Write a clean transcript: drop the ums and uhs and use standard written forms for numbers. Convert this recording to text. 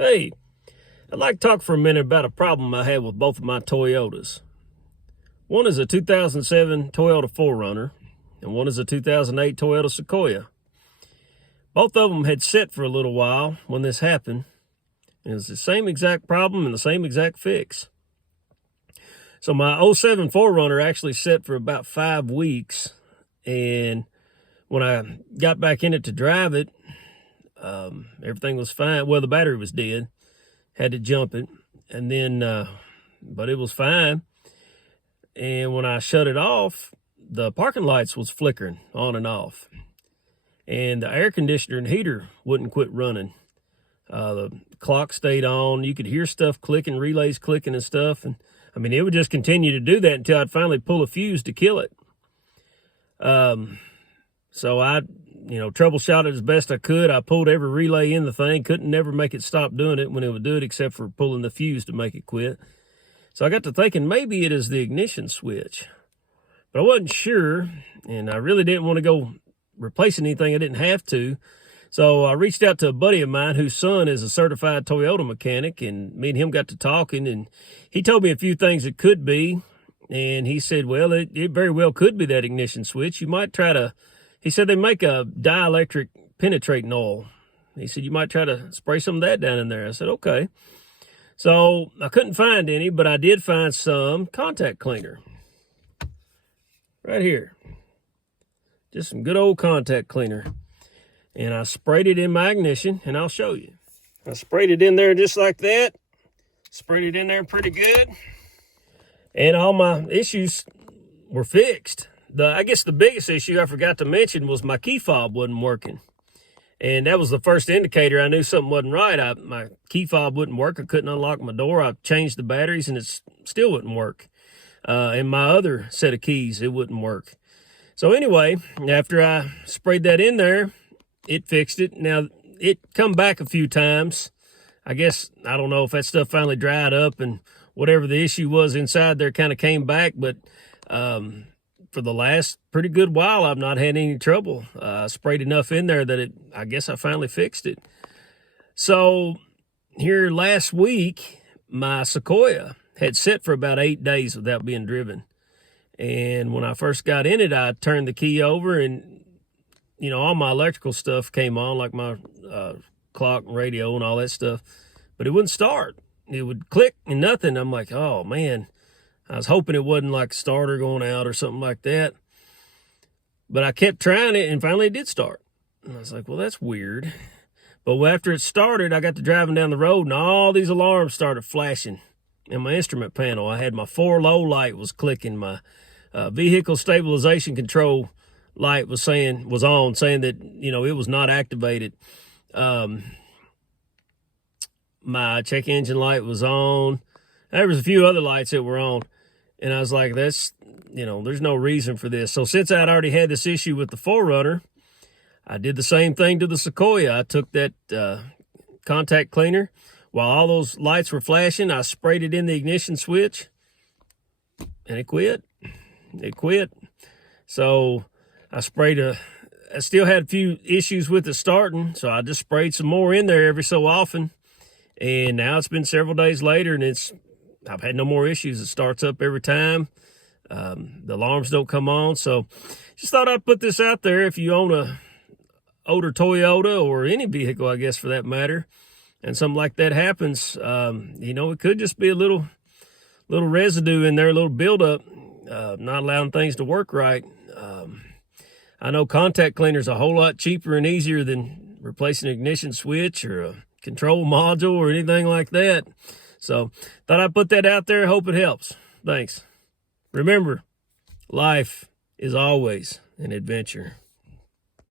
Hey, I'd like to talk for a minute about a problem I had with both of my Toyotas. One is a 2007 Toyota 4Runner, and one is a 2008 Toyota Sequoia. Both of them had set for a little while when this happened. It was the same exact problem and the same exact fix. So my 07 4Runner actually set for about 5 weeks, and when I got back in it to drive it, everything was fine. Well, the battery was dead. Had to jump it, and then, but it was fine. And when I shut it off, the parking lights was flickering on and off, and the air conditioner and heater wouldn't quit running. The clock stayed on. You could hear stuff clicking, relays clicking and stuff. And I mean, it would just continue to do that until I'd finally pull a fuse to kill it. So I, troubleshot it as best I could. I pulled every relay in the thing, couldn't never make it stop doing it when it would do it, except for pulling the fuse to make it quit. So I got to thinking maybe it is the ignition switch, but I wasn't sure, and I really didn't want to go replacing anything I didn't have to. So I reached out to a buddy of mine whose son is a certified Toyota mechanic, and me and him got to talking, and he told me a few things it could be. And he said, well, it very well could be that ignition switch. You might try to, he said they make a dielectric penetrating oil. He said, you might try to spray some of that down in there. I said, okay. So I couldn't find any, but I did find some contact cleaner right here. Just some good old contact cleaner. And I sprayed it in my ignition, and I'll show you. I sprayed it in there just like that. Sprayed it in there pretty good. And all my issues were fixed. I guess the biggest issue I forgot to mention was my key fob wasn't working. And that was the first indicator I knew something wasn't right. My key fob wouldn't work. I couldn't unlock my door. I changed the batteries, and it still wouldn't work. And my other set of keys, it wouldn't work. So anyway, after I sprayed that in there, it fixed it. Now, it come back a few times. I guess, I don't know if that stuff finally dried up and whatever the issue was inside there kind of came back. But for the last pretty good while, I've not had any trouble. I sprayed enough in there that I guess I finally fixed it. So here last week, my Sequoia had set for about 8 days without being driven. And when I first got in it, I turned the key over, and all my electrical stuff came on, like my clock and radio and all that stuff, but it wouldn't start. It would click and nothing. I'm like, oh man, I was hoping it wasn't like a starter going out or something like that. But I kept trying it, and finally it did start. And I was like, well, that's weird. But after it started, I got to driving down the road, and all these alarms started flashing in my instrument panel. I had my 4 low light was clicking. My vehicle stabilization control light was on, saying that, it was not activated. My check engine light was on. There was a few other lights that were on. And I was like, there's no reason for this. So since I'd already had this issue with the 4Runner, I did the same thing to the Sequoia. I took that contact cleaner. While all those lights were flashing, I sprayed it in the ignition switch, and it quit. It quit. So I still had a few issues with it starting, so I just sprayed some more in there every so often. And now it's been several days later, and I've had no more issues. It starts up every time. The alarms don't come on. So just thought I'd put this out there. If you own a older Toyota, or any vehicle, I guess, for that matter, and something like that happens, it could just be a little residue in there, a little buildup, not allowing things to work right. I know contact cleaner is a whole lot cheaper and easier than replacing an ignition switch or a control module or anything like that. So thought I'd put that out there. Hope it helps. Thanks. Remember, life is always an adventure.